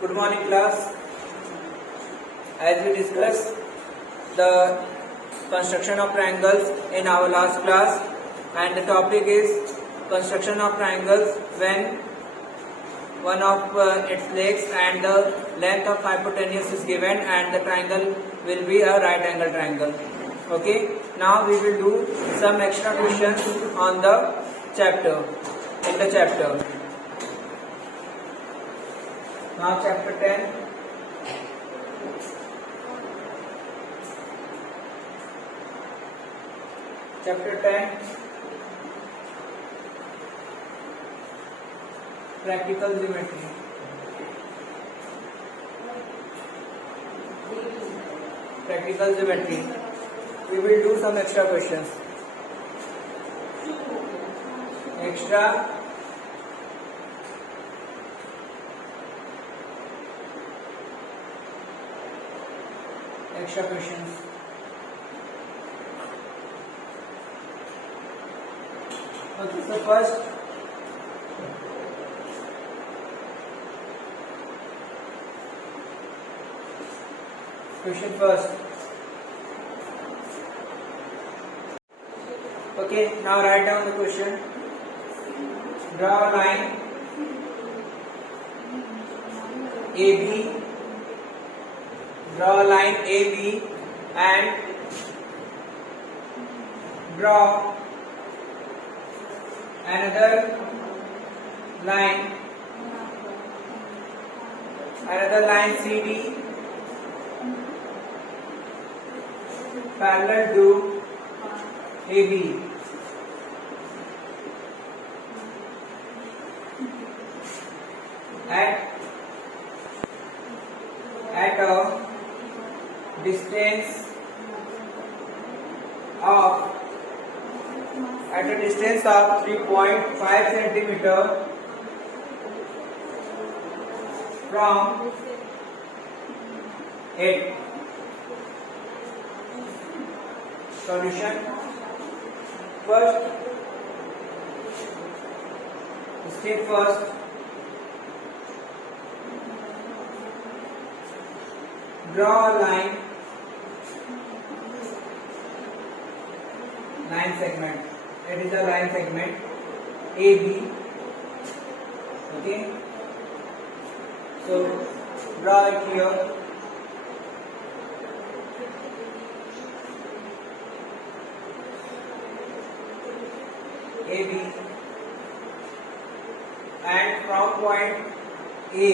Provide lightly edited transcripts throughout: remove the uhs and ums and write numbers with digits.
Good morning, class. As we discussed the construction of triangles in our last class, and the topic is construction of triangles when one of its legs and the length of hypotenuse is given and the triangle will be a right angle triangle. Okay, now we will do some extra questions on the chapter, in the chapter. Now chapter 10. Chapter 10. Practical geometry. Practical geometry. We will do some extra questions. Extra questions. Okay, so first question first. Okay, now write down the question. Draw a line AB. Draw a line AB and draw another line CD parallel to AB. At a distance of 3.5 centimeter from it. Solution. First, step first. Draw a line segment. It is a line segment AB. Okay. So draw it here. AB, and from point A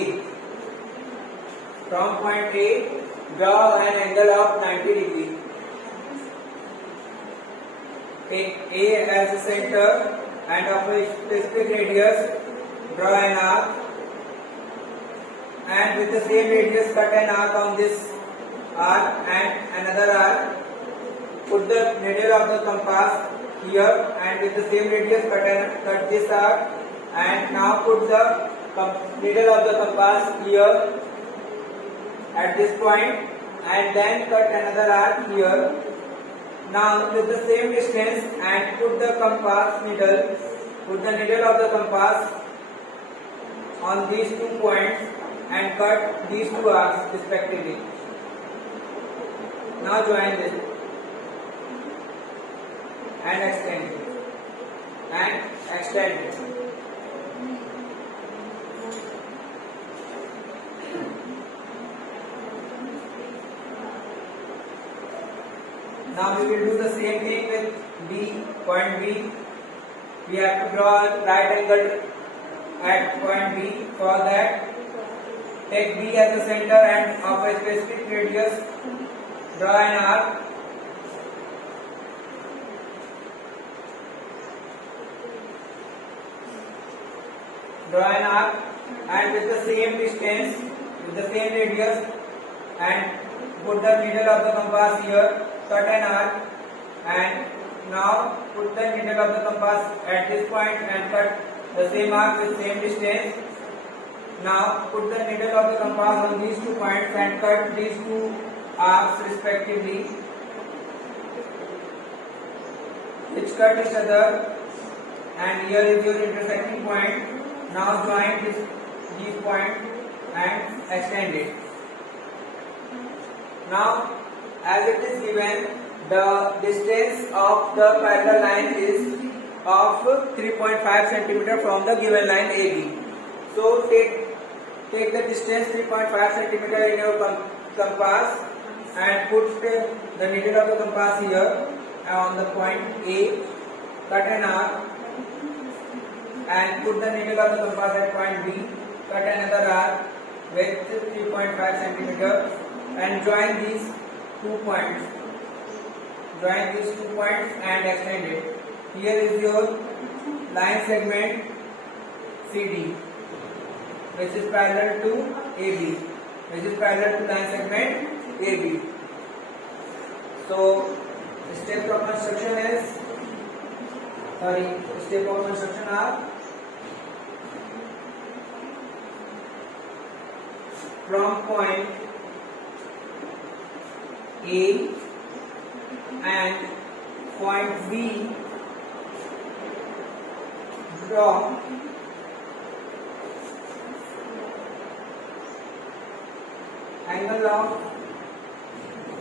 draw an angle of 90 degree. Take A as a center and of a specific radius draw an arc, and with the same radius cut an arc on this arc and another arc. Put the needle of the compass here and with the same radius cut this arc, and now put the needle of the compass here at this point and then cut another arc here. Now with the same distance and put the needle of the compass on these 2 points and cut these 2 arcs respectively. Now join this and extend it. Now we will do the same thing with point B. We have to draw a right angle at point B. For that, take B as a center and of a specific radius draw an arc. And with the same distance, with the same radius, and put the needle of the compass here, cut an arc, and now put the needle of the compass at this point and cut the same arc with same distance. Now put the needle of the compass on these 2 points and cut these 2 arcs respectively, which cut each other, and here is your intersecting point. Now join these points and extend it. Now, as it is given, the distance of the parallel line is of 3.5 centimeter from the given line AB. So take the distance 3.5 centimeter in your compass and put the needle of the compass here on the point A. Cut an arc and put the needle of the compass at point B. Cut another arc with 3.5 centimeter and join these 2 points. Join these 2 points and extend it. Here is your line segment CD, which is parallel to AB, which is parallel to line segment AB. So, steps of construction are from point A and point B, draw angle of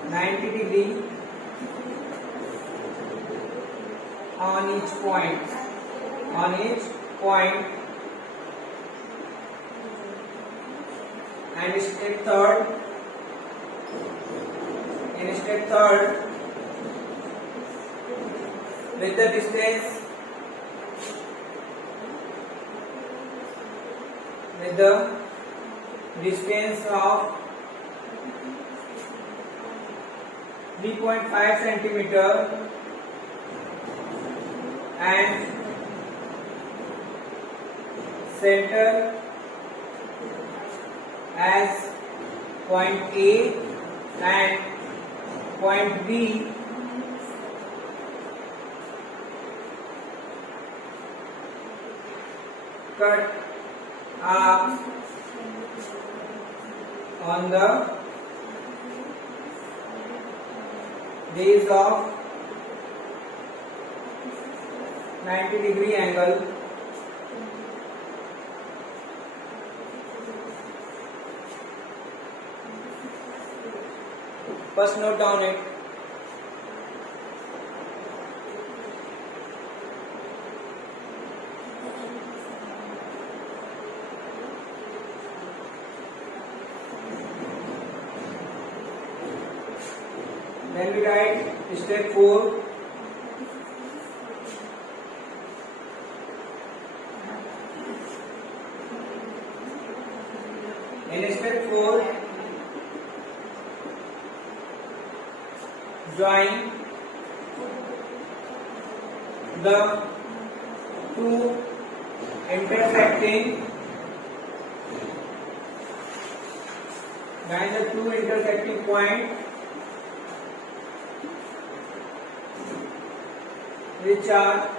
90 degree on each point. And step third, with the distance of 3.5 centimeter and center as point A and point B, cut arcs on the base of 90 degree angle. First note down it. Then we write step 4. In step 4, join the two intersecting point which are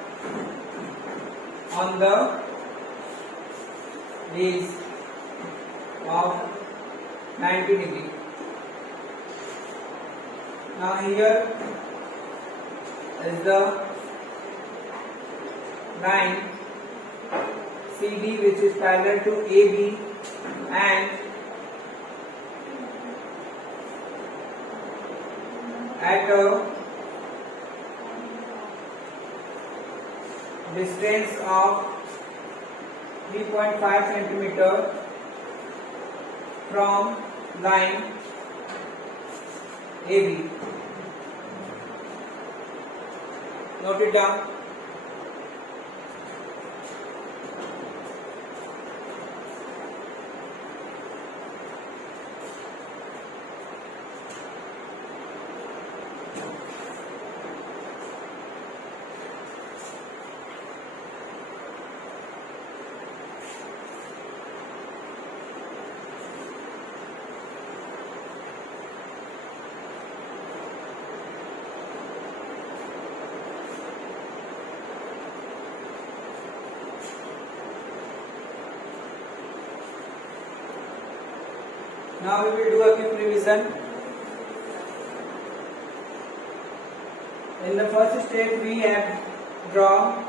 on the base of 90 degree. Now here is the line CD which is parallel to AB and at a distance of 3.5 centimeter from line AB. Note it down. Now we will do a quick revision. In the first step, we have drawn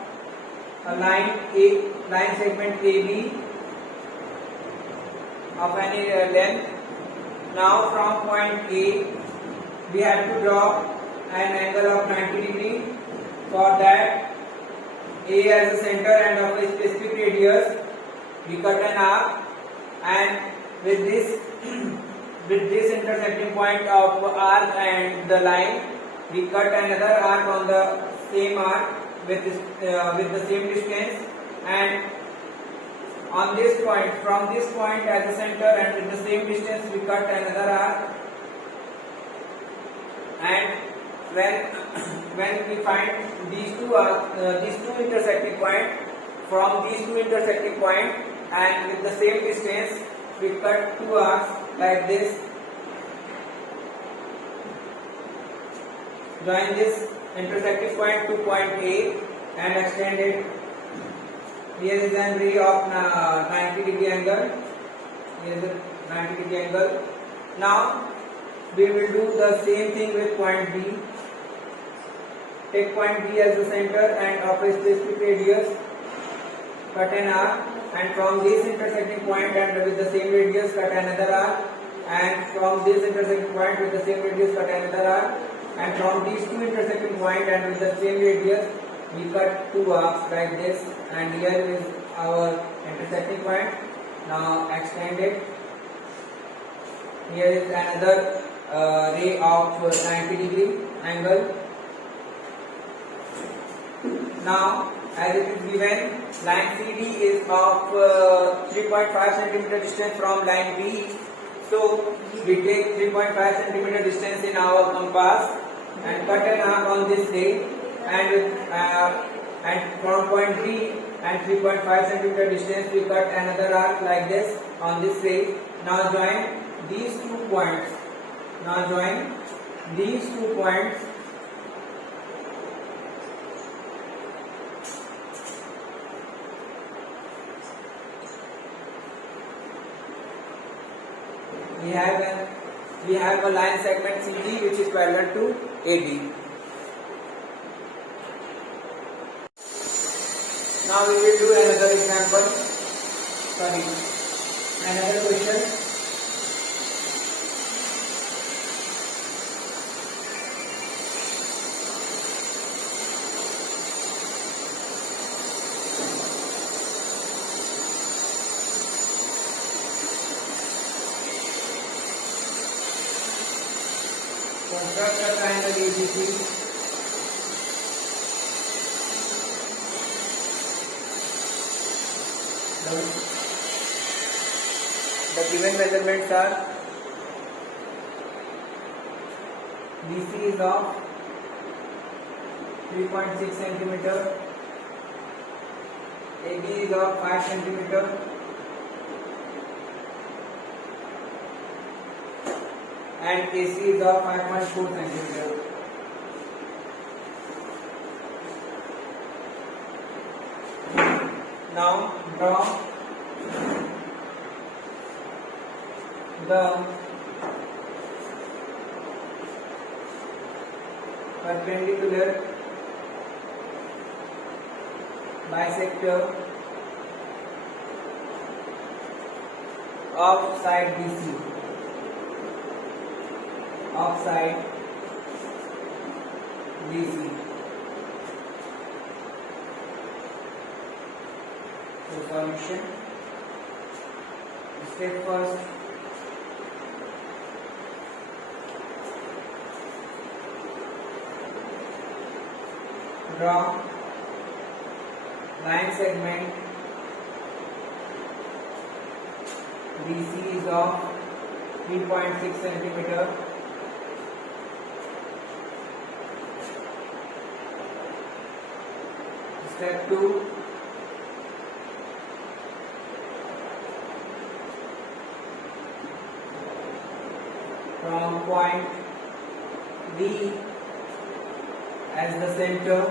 a line segment AB of any length. Now from point A, we have to draw an angle of 90 degree. For that, A as a center and of a specific radius, we cut an arc, and with this with this intersecting point of arc and the line, we cut another arc on the same arc with the same distance, and on this point, from this point as a center and with the same distance, we cut another arc. And when we find these two intersecting point, from these two intersecting point and with the same distance, we cut two arcs like this. Join this intersecting point to point A and extend it. Here is an ray of 90 degree angle. Here is a 90 degree angle. Now we will do the same thing with point B. Take point B as the center and of a specific radius, cut an arc, and from this intersecting point and with the same radius, cut another arc, and from this intersecting point with the same radius, cut another arc, and from these two intersecting point and with the same radius, we cut two arcs like this, and here is our intersecting point. Now extend it. Here is another ray of 90 degree angle. Now, as it is given, line CD is of 3.5 cm distance from line B. So, we take 3.5 cm distance in our compass and cut an arc on this ray, and from point B and 3.5 cm distance, we cut another arc like this on this ray. Now join these 2 points. Now join these 2 points. We have a line segment CD which is parallel to AB. Now we will do another example. Another question. Construct a triangle ABC. The given measurements are: BC is of 3.6 cm, AB is of 5 cm, and AC is of 5.4 cm. Now draw the perpendicular bisector of side BC. Of side BC. So solution. Step first. Draw line segment BC is of 3.6 cm. Step 2. From point B as the center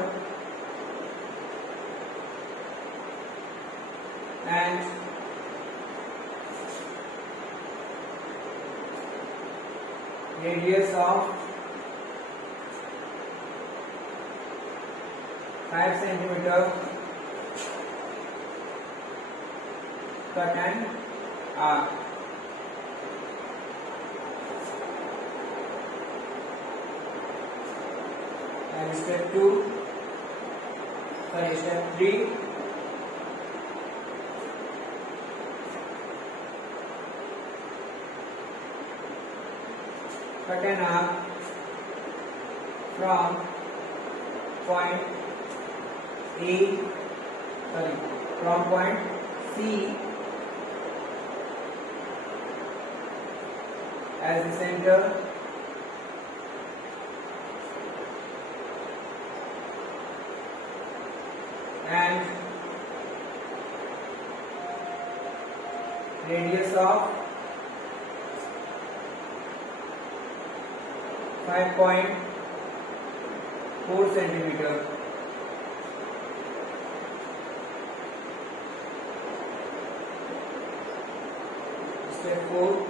and radius of 5 cm, cut an arc. And step 3, cut an arc from point C as the center and radius of 5.4 centimeter. Step 4,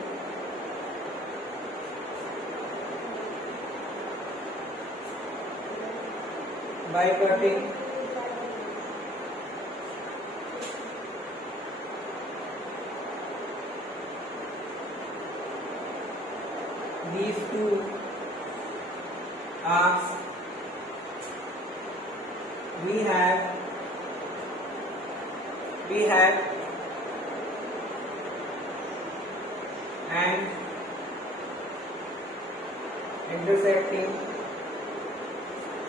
by cutting these two arcs, we have an intersecting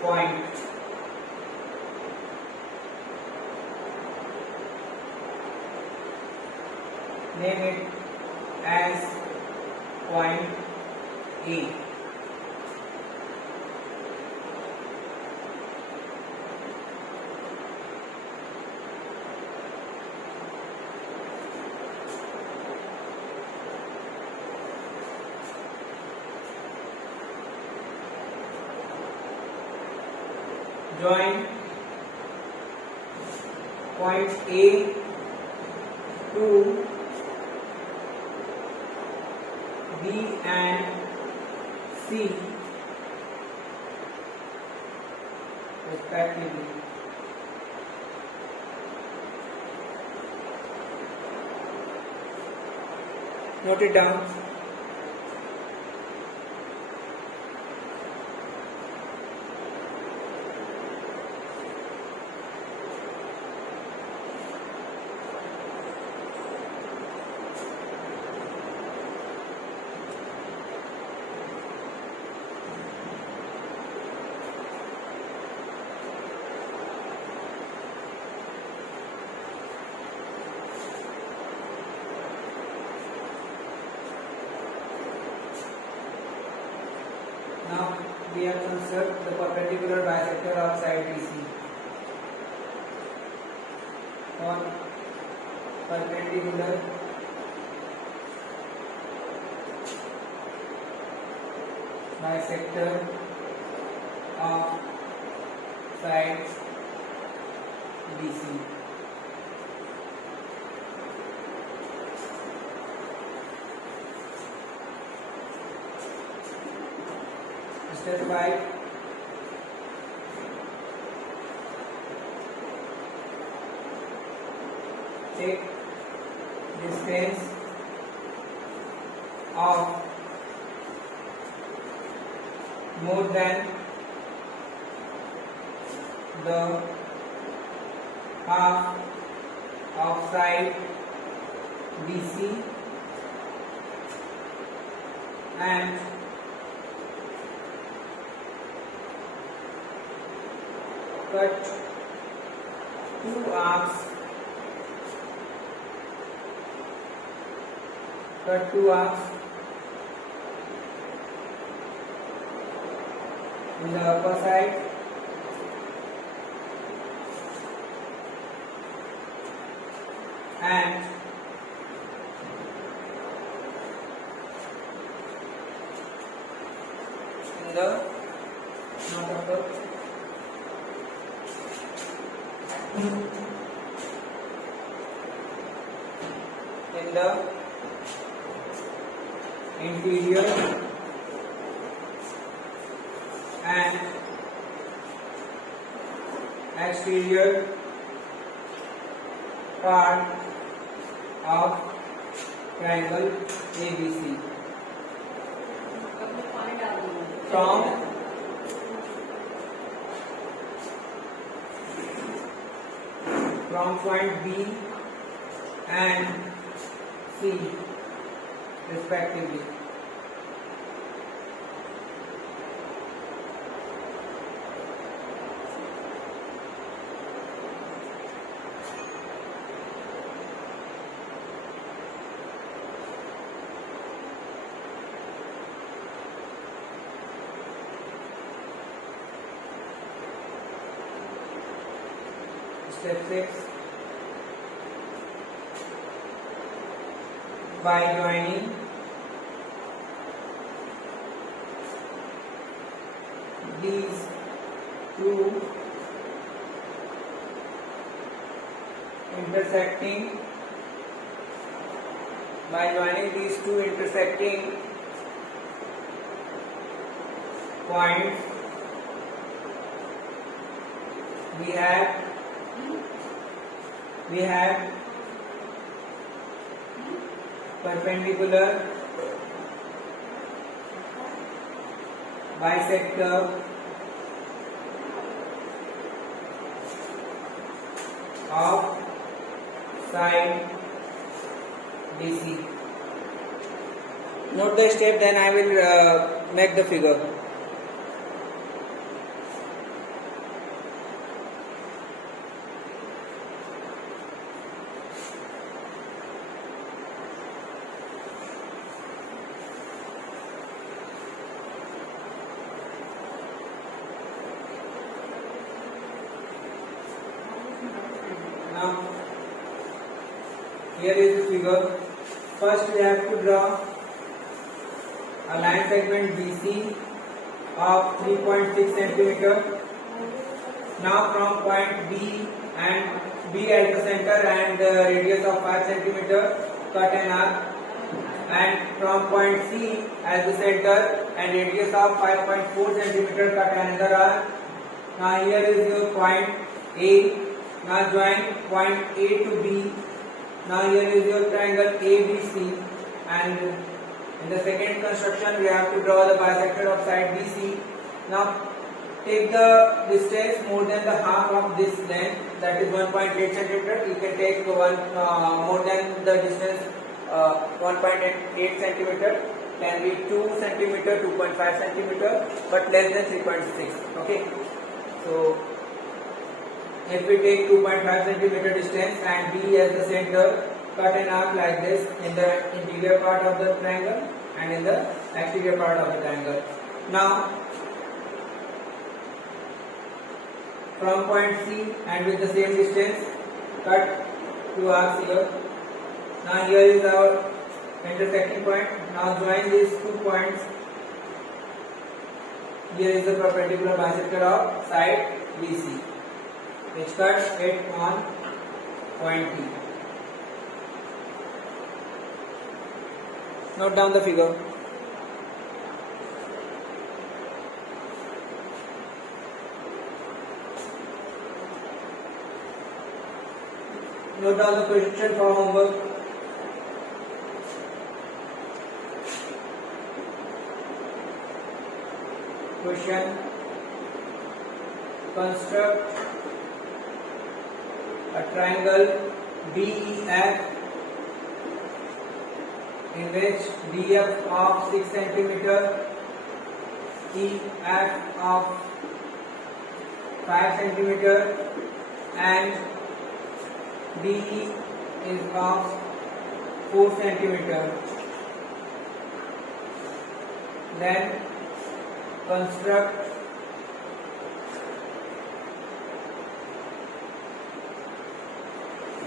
point. Name it as point A. Join point A to B and C respectively. Note it down. Now we have construct the perpendicular bisector of side BC. For perpendicular bisector of side BC. Step 5. Take distance of more than the half of side BC and cut two arcs in the upper side and in the not upper in the interior and exterior part of triangle ABC. from point B and C respectively. Step 6. By joining these two intersecting points, we have perpendicular bisector of side BC. Note the step, then I will make the figure. Now, here is the figure. First, we have to draw a line segment BC of 3.6 centimeter. Now, from point B and B at the center and radius of 5 centimeter, cut an arc. And from point C as the center and radius of 5.4 centimeter, cut another arc. Now, here is your point A. Now join point A to B. Now here is your triangle ABC, and in the second construction we have to draw the bisector of side BC. Now take the distance more than the half of this length, that is 1.8 centimeter. You can take more than the distance 1.8 centimeter, can be 2 centimeter, 2.5 centimeter, but less than 3.6. Okay, so if we take 2.5 centimeter distance and B as the center, cut an arc like this in the interior part of the triangle and in the exterior part of the triangle. Now, from point C and with the same distance, cut two arcs here. Now here is our intersecting point. Now join these 2 points. Here is the perpendicular bisector of side BC, which cuts it on point T. Note down the figure. Note down the question for homework. Question: construct a triangle BEF in which DF of 6 cm, EF of 5 cm and DE is of 4 cm. Then construct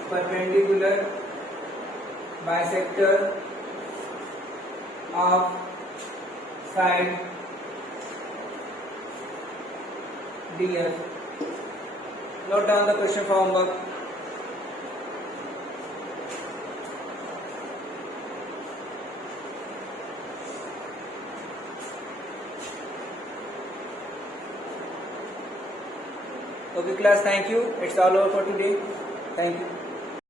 perpendicular bisector of side DF. Note down the question for homework. Okay class, thank you. It's all over for today. Thank you.